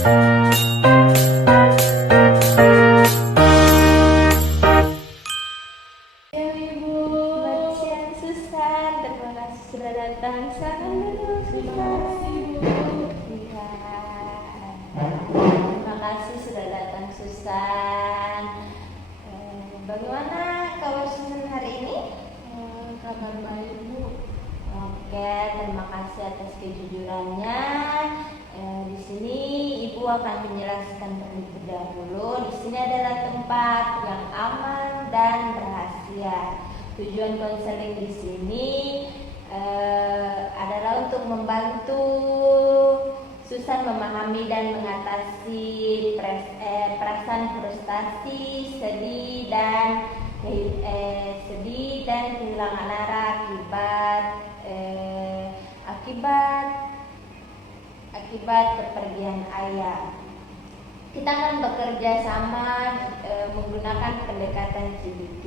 Sudah datang, silakan duduk Susan. Iya. Terima kasih sudah datang Susan. Bagaimana kabar Susan hari ini? Kabar baik Bu. Oke, terima kasih atas kejujurannya. Di sini Ibu akan menjelaskan terlebih dahulu. Di sini adalah tempat yang aman dan rahasia. Tujuan konseling di sini adalah untuk membantu Susan memahami dan mengatasi perasaan frustasi, sedih dan kehilangan arah akibat bepergian ayah. Kita akan bekerja sama menggunakan pendekatan CBT.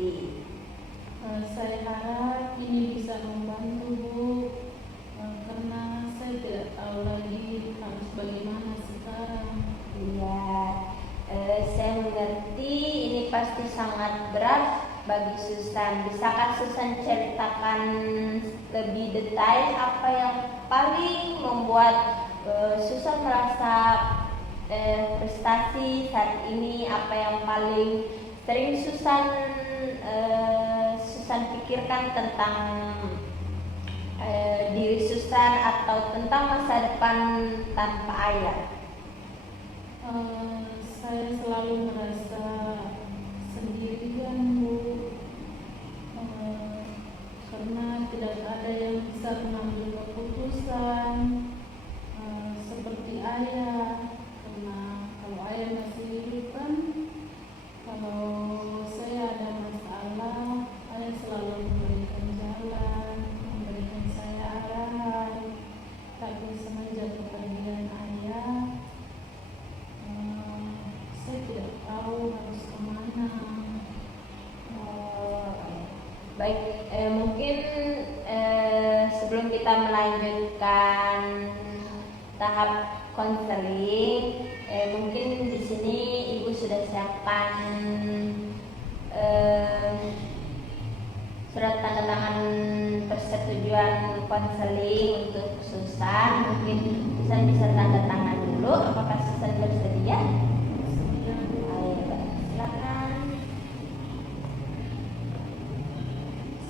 Saya harap ini bisa membantu Bu, karena saya tidak tahu lagi harus bagaimana sekarang. Iya, saya mengerti ini pasti sangat berat bagi Susan. Bisakah Susan ceritakan lebih detail apa yang paling membuat Susan merasa frustasi saat ini? Apa yang paling sering Susan pikirkan tentang diri Susan atau tentang masa depan tanpa ayah? Saya selalu merasa sendirian Bu, karena tidak ada yang bisa mengambil keputusan seperti ayah. Karena kalau ayah masih hidup kan, kalau saya ada masalah, ayah selalu memberikan jalan, memberikan saya arahan. Tapi semenjak kepergian ayah, saya tidak tahu harus kemana. Baik, mungkin sebelum kita melanjutkan tahap konseling, mungkin di sini Ibu sudah siapkan surat tanda tangan persetujuan konseling untuk Susan. Mungkin Susan bisa tanda tangan dulu. Apakah Susan bersedia? Ayo, silakan.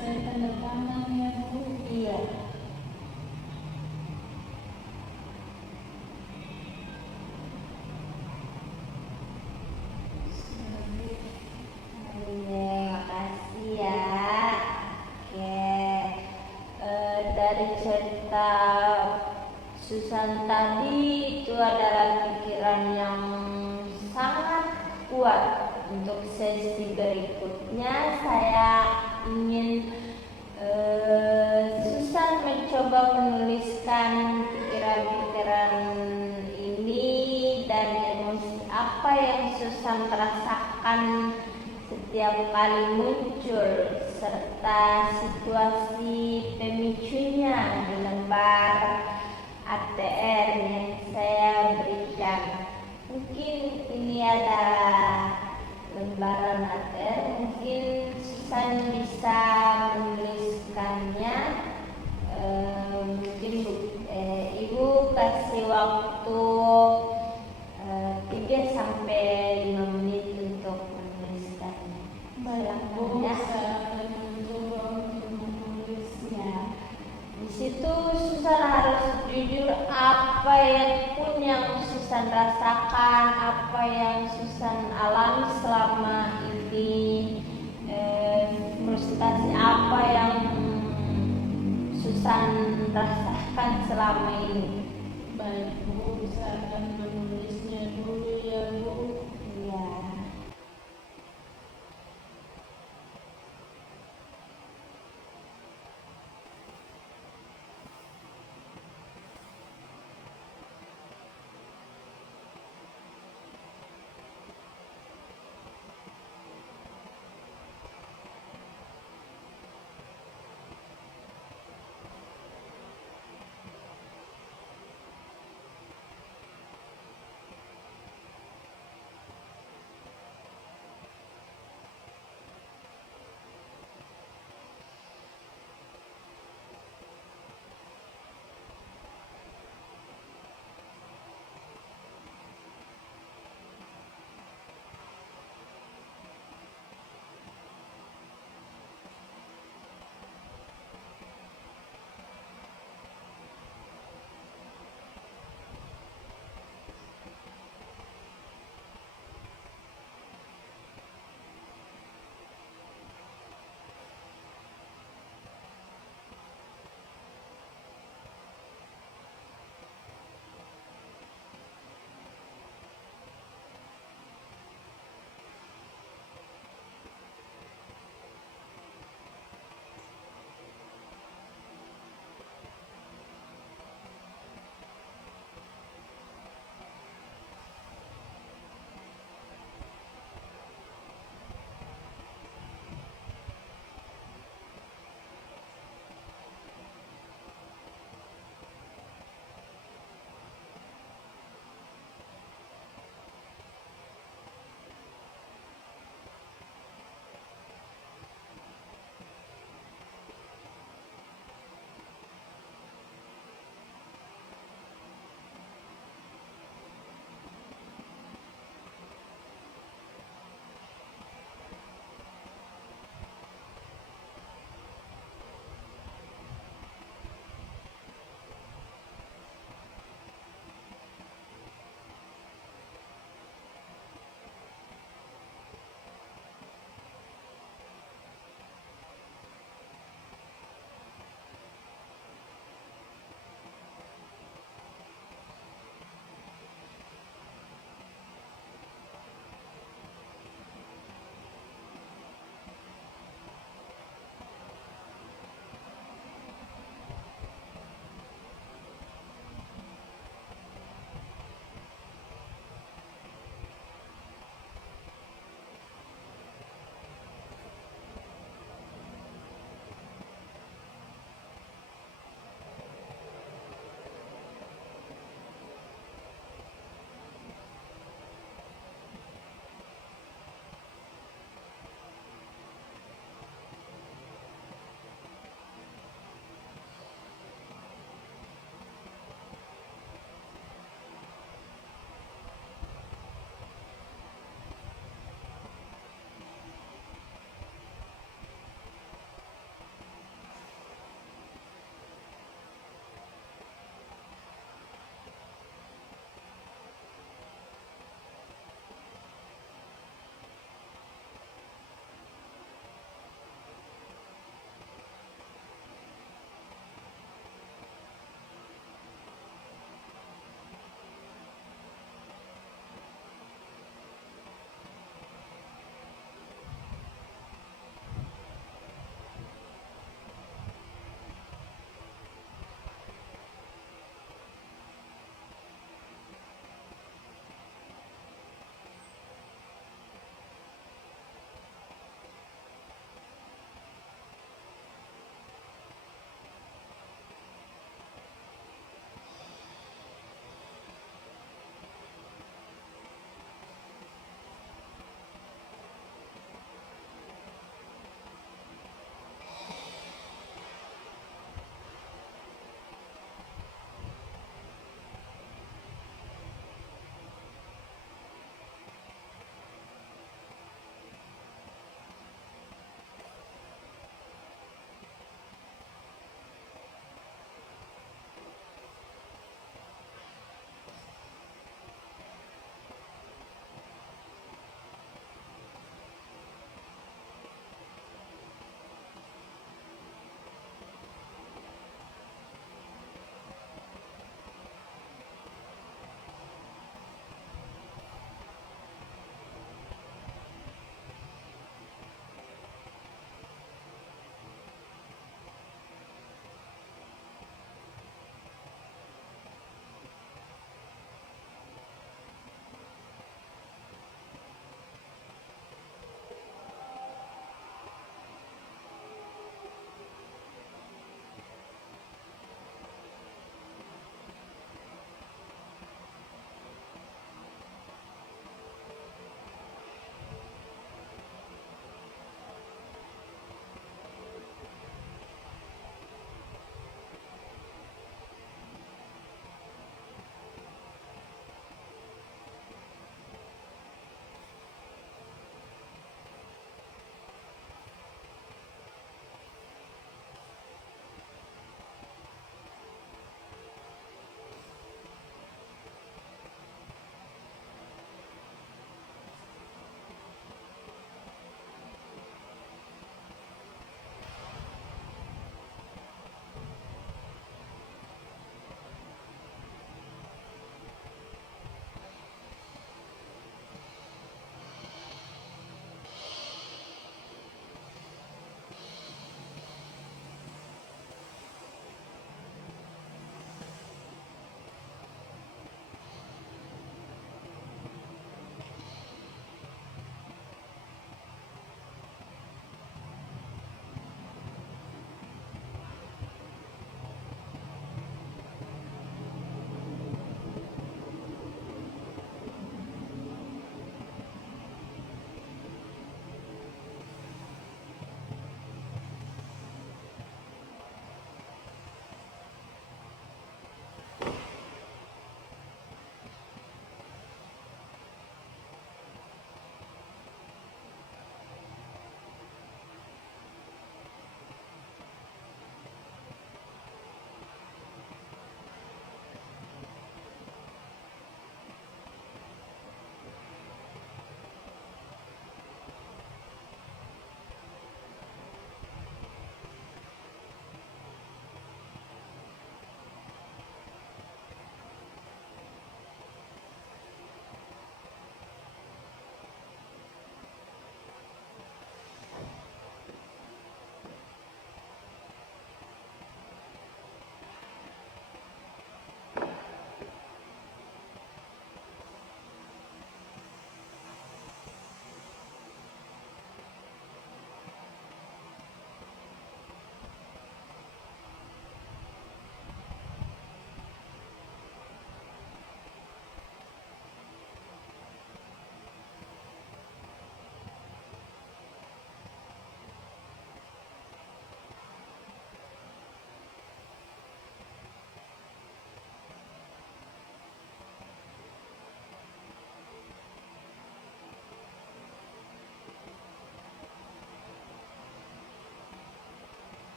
Saya tanda tangan ya Bu. Iya. Makasih ya. Oke. Dari cerita Susan tadi itu adalah pikiran yang sangat kuat. Untuk sesi berikutnya saya ingin Susan mencoba menuliskan pikiran-pikiran ini dan emosi apa yang Susan rasakan setiap kali muncul, serta situasi pemicunya di lembar ATR yang saya berikan. Mungkin ini ada lembaran ATR, mungkin Susan bisa menuliskannya. Mungkin Ibu kasih waktu 3 sampai 5 menit untuk menuliskannya. Baik Bu, Ya. saya akan mencoba untuk menulisnya. Di situ Susan harus jujur apa yang Susan rasakan, apa yang Susan alami selama ini, frustasi apa yang Susan rasakan selama ini. Baik Bu, saya akan menulisnya dulu ya Bu. Ya.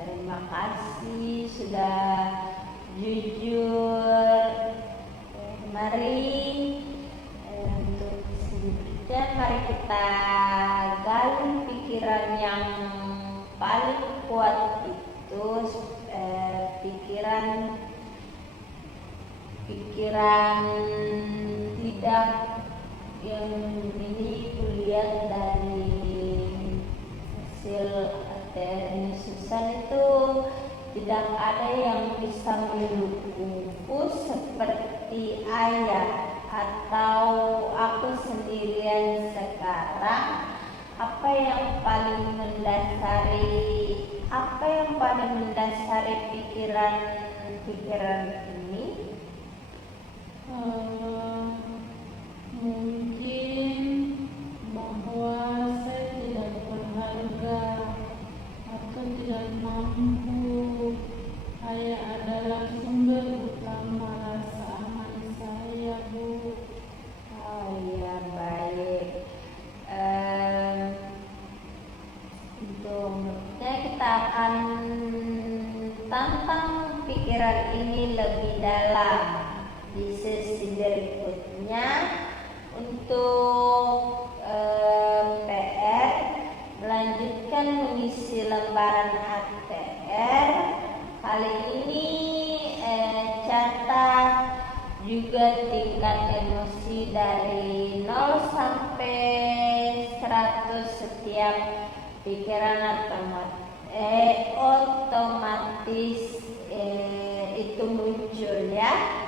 Terima kasih sudah jujur. Mari untuk selanjutnya mari kita gali pikiran yang paling kuat itu pikiran tidak yang ini kulihat dari hasil dari Susan itu tidak ada yang bisa mendukungku seperti ayah atau aku sendirian sekarang. Apa yang paling mendasari pikiran ini? Mungkin bahwa saya tidak berharga atau tidak mampu. Ayah adalah sumber utama rasa aman saya, Bu. Oh iya, baik. Untuk kita akan tantang pikiran ini lebih dalam di sesi berikutnya. Untuk PR melanjutkan mengisi lembaran ATR. Kali ini catat juga tingkat emosi dari 0 sampai 100. Setiap pikiran otomatis itu muncul ya.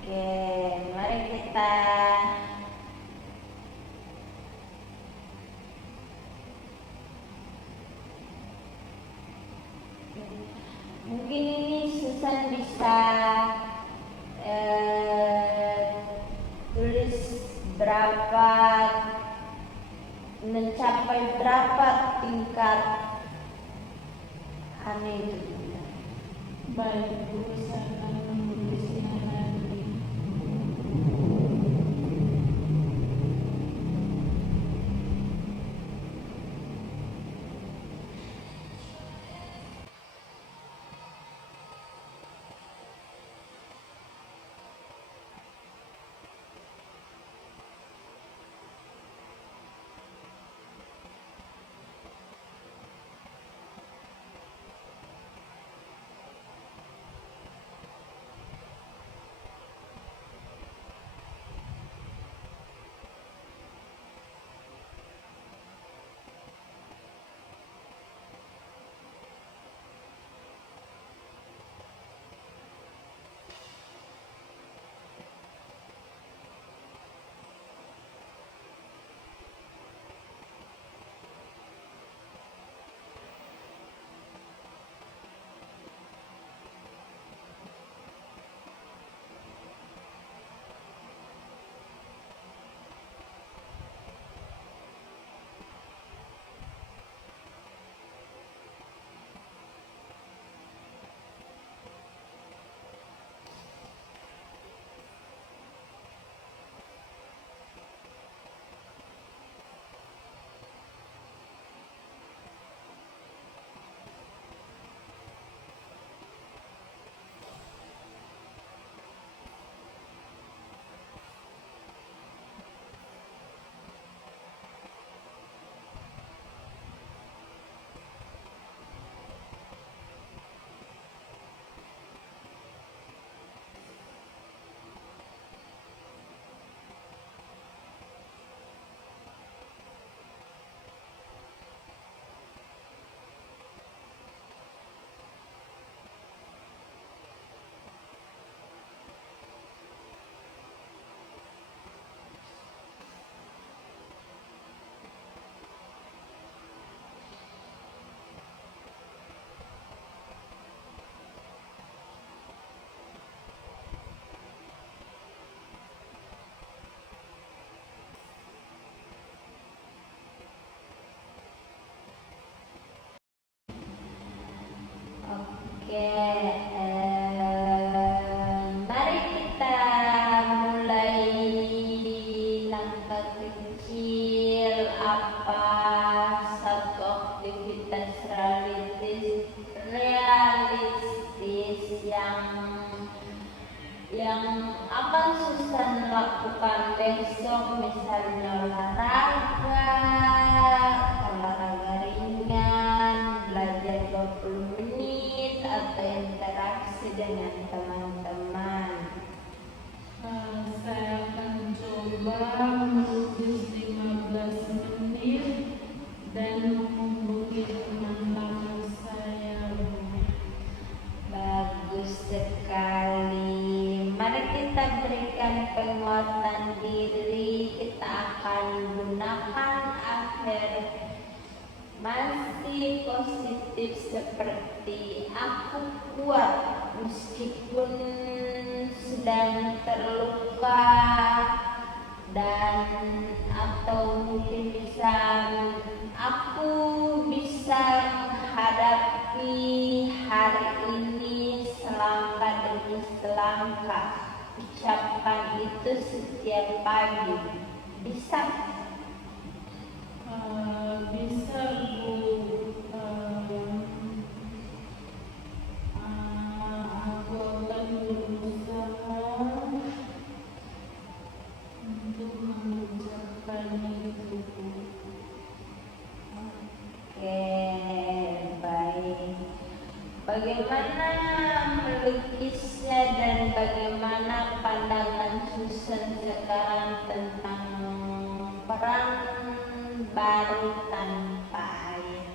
Oke, mari kita mungkin ini Susan bisa tulis mencapai berapa tingkat itu. Baik, Bu, saya akan menulisnya nanti. Oke, mari kita mulai langkah kecil. Apa satu Susan lakukan besok, misalnya olahraga ringan, belajar 20 menit, atau interaksi dengan teman-teman. Saya akan coba melukis 15 menit dan menghubungi teman-teman saya. Bagus sekali. Mari kita berikan penguatan diri. Kita akan gunakan afirmasi positif seperti aku kuat meskipun sedang terluka, dan atau mungkin bisa aku bisa menghadapi hari ini selangkah demi selangkah. Ucapkan itu setiap pagi. Bisa? Bisa, Bu. Aku akan berusaha untuk mengucapkannya itu, Bu. Oke, baik. Bagaimana melukisnya dan bagaimana pandangan Susan sekarang tentang peran baru tanpa air?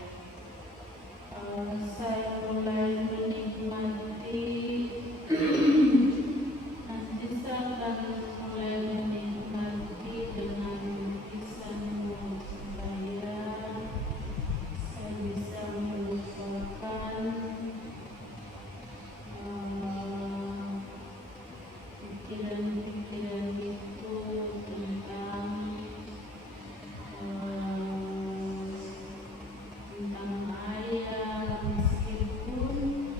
Saya mulai menikmati. Nanti saya akan mulai menikmati dengan lukisanmu supaya saya bisa melupakan pikiran-pikiran itu tentang ayah, meskipun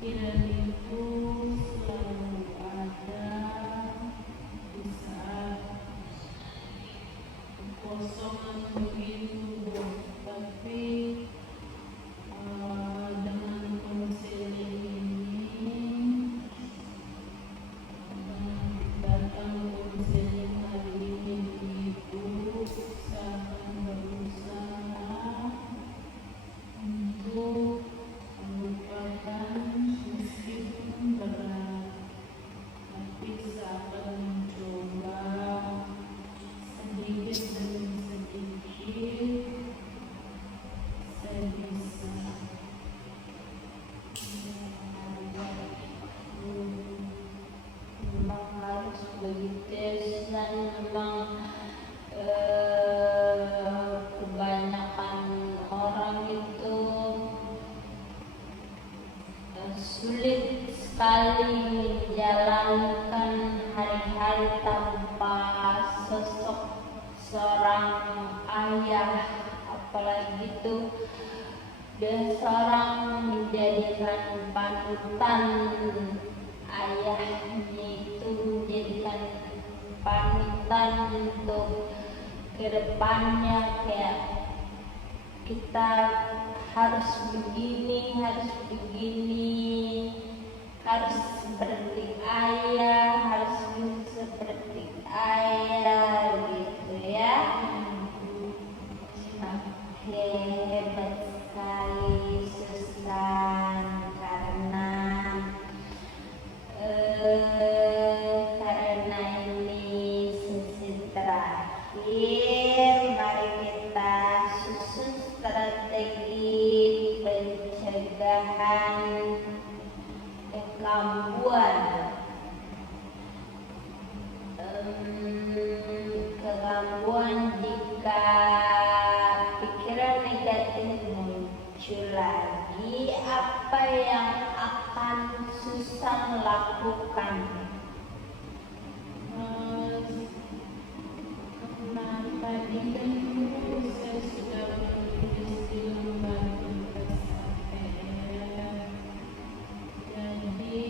pikiran itu selalu ada di saat kekosongan begitu, tapi dengan konseling ini datang konseling hari ini Ibu, saya akan berusaha untuk melupakan meskipun berat, tapi saya akan mencoba sedikit demi sedikit saya bisa. Memang harus begitu, dan memang kebanyakan orang itu sulit sekali menjalankan hari-hari tanpa sosok seorang ayah, apalagi itu seorang menjadikan panutan. Ayahnya itu menjadikan panutan untuk kedepannya, kayak kita harus begini, harus seperti ayah, harus seperti ayah, gitu ya. Hebat sekali Susan, karena ini sesi terakhir, mari kita susun strategi pencegahan kekambuhan. Kekambuhan jika pikiran negatif muncul lagi, apa yang akan Susan lakukan? Karena tadi kan saya sudah menulis di lembar tugas APR, jadi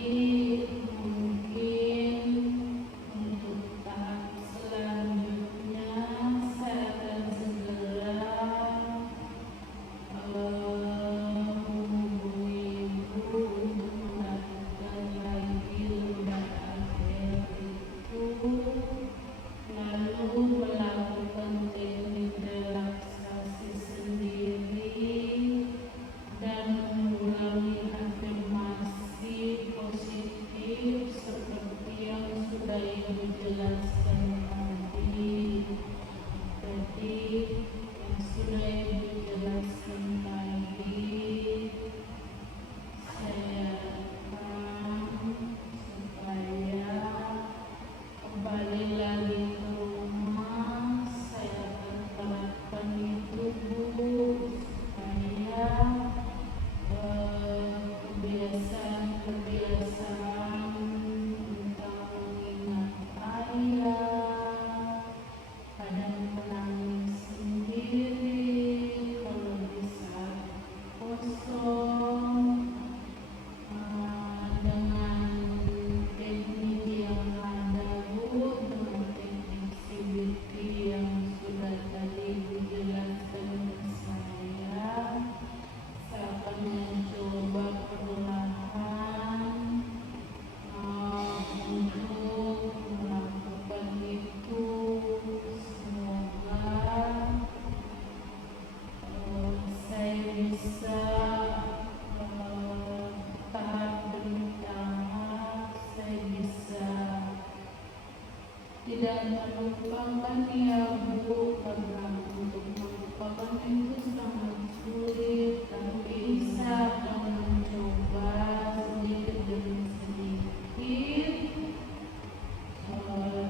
Maafkan ya Bu, karena untuk melupakan itu sangat sulit, tapi bisa akan mencoba sedikit demi sedikit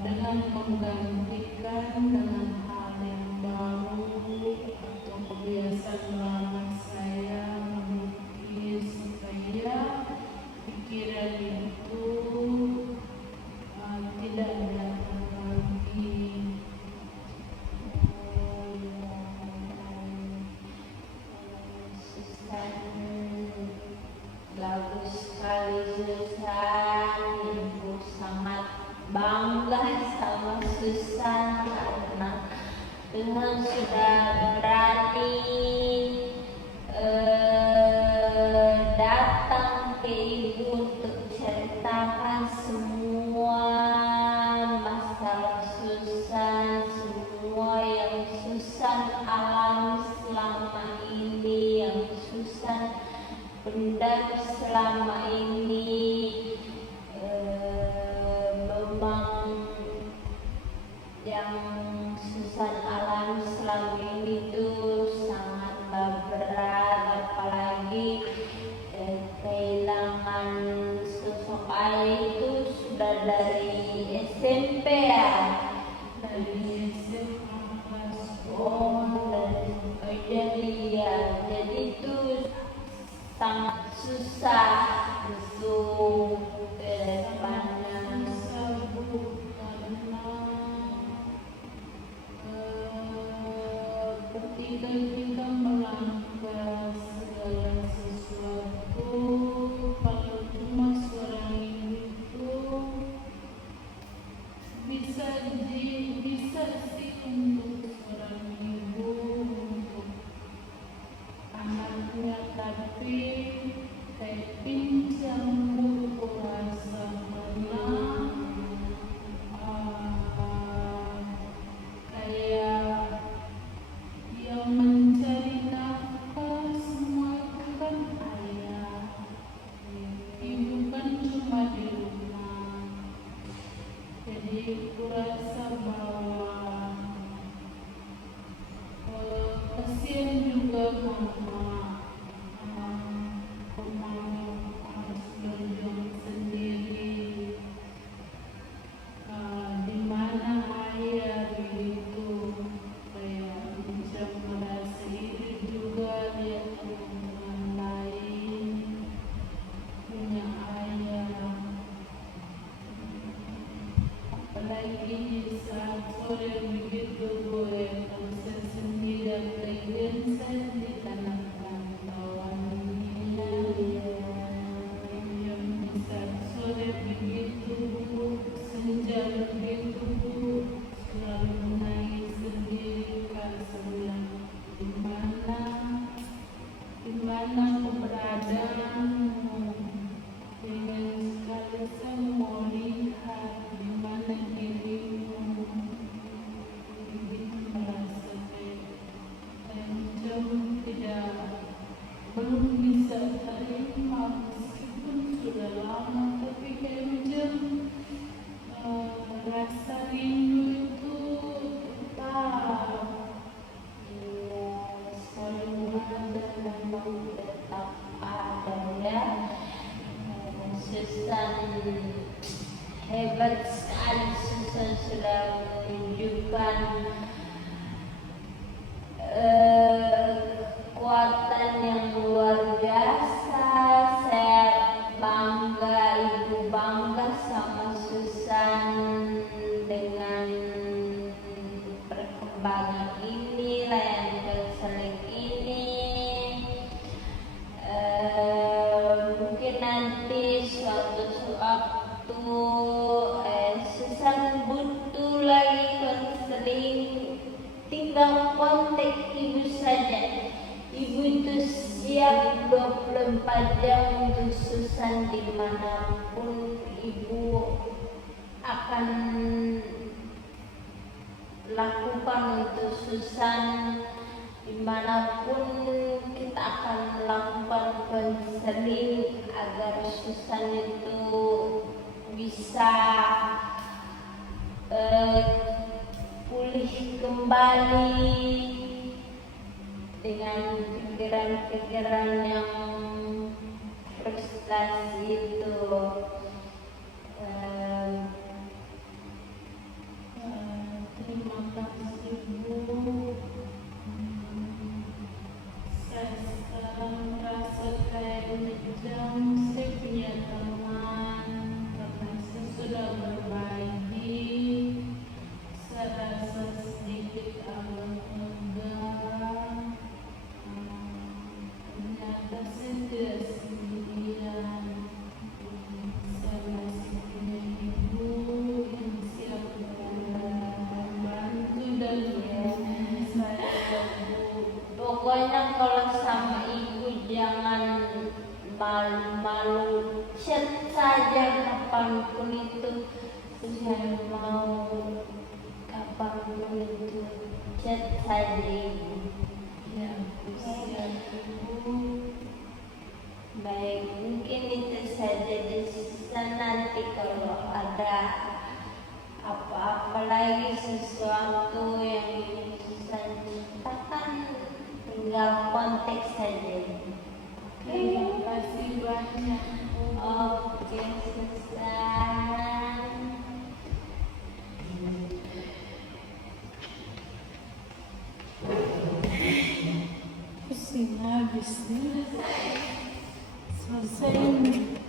dengan menggantikan dengan hal yang baru atau kebiasaan lama saya melukis supaya pikiran itu tidak datang lagi. Susan, bagus sekali Susan. Ibu sangat bangga sama Susan karena Tuhan sudah berani datang ke ibu untuk ceritakan semua masalah Susan, semua yang Susan alami selama ini, yang Susan pendam selama ini. Memang yang Susan alami selama ini tuh sangat berat, apalagi kehilangan sosok ayah itu sudah dari SMP ya, Dari SMA kelas jadi itu sangat susah untuk kedepannya. Ketika kita melangkah segala sesuatu, kalau cuma seorang itu bisa sih untuk seorang ibu untuk anaknya, tapi kayak pincang berkuasa karena kayak yang mencari nafkah semua itu kan ayah, ibu kan cuma di rumah. Jadi kurasa bahwa kasihan juga mama, harus berjuang sendiri. Di mana ayah begitu kayak bisa merasa iri juga lihat teman lain punya ayah, apalagi di saat sore begitu goyang sendiri dan kehidupan di tanah rantauan ini. Yang di saat sore begitu senja begitu selalu menangis sendiri karena bilang di mana keberadaanmu, dengan sekali saya mau lihat di mana dirimu. Begitu merasa jauh belum bisa terima meskipun sudah lama, tapi kayak rasa rindu itu tetap Selalu ada dan tetap ada ya. Susan hebat sekali, Susan sudah menunjukkan kekuatan yang luar biasa. Saya bangga, ibu bangga sama Susan dengan perkembangan ini, layanan konseling ini. Mungkin nanti suatu waktu Susan butuh lagi konseling, tinggal kontak ibu saja. Ibu itu siap 24 jam untuk Susan dimanapun ibu akan lakukan untuk Susan. Dimanapun kita akan melakukan konseling agar Susan itu bisa pulih kembali dengan pikiran-pikiran yang frustasi itu. Terima kasih Bu. Saya sekarang merasa kayak macam saya punya teman karena saya sudah berbagi. Saya rasa sedikit agak lega. Ternyata saya tidak sendirian. Saya masih punya ibu yang siap membantu dan menemani saya, Bu. Pokoknya kalau sama ibu jangan malu-malu, chat saja kapanpun itu. Saya mau kapanpun itu, chat saja ibu. Ya, Bu, siap, Bu. Baik, mungkin itu saja di sisa. Nanti kalau ada apa-apa lagi sesuatu yang ingin saya ceritakan, tinggal kontak saja. Terima kasih banyak, Bu. Oke, Susan. Pusing habis nih. Selesai nih.